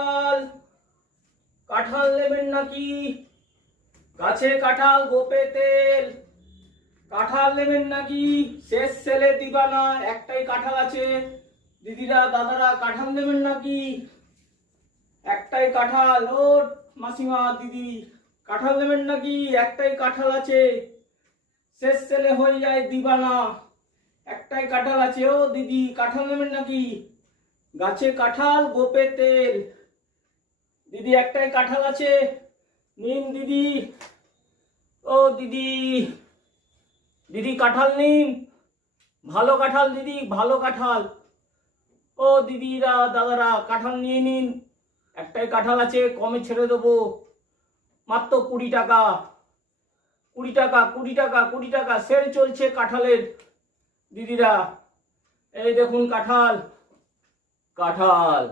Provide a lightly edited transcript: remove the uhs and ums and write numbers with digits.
কাঁঠাল কাঁঠাল নেবেন নাকি? গাছে কাঁঠাল গোপে তেল। কাঁঠাল নেবেন নাকি? শেষ সেলে দিবানা, একটাই কাঁঠাল আছে। দিদিরা দাদারা কাঁঠাল নেবেন নাকি? একটাই কাঁঠাল। ও মাসিমা দিদি কাঁঠাল নেবেন নাকি? একটাই কাঁঠাল আছে, শেষ সেলে হয়ে যায় দিবানা। একটাই কাঁঠাল আছে। ও দিদি কাঁঠাল নেবেন নাকি? গাছে কাঁঠাল গোপে তেল। দিদি একটাই কাঁঠাল আছে, নিন দিদি। ও দিদি দিদি কাঁঠাল নিন, ভালো কাঁঠাল দিদি, ভালো কাঁঠাল। ও দিদিরা দাদারা কাঁঠাল নিয়ে নিন, একটাই কাঁঠাল আছে, কমে ছেড়ে দেবো, মাত্র 20 টাকা। 20 টাকা, 20 টাকা, 20 টাকা সেল চলছে কাঁঠালের। দিদিরা এই দেখুন কাঁঠাল, কাঁঠাল।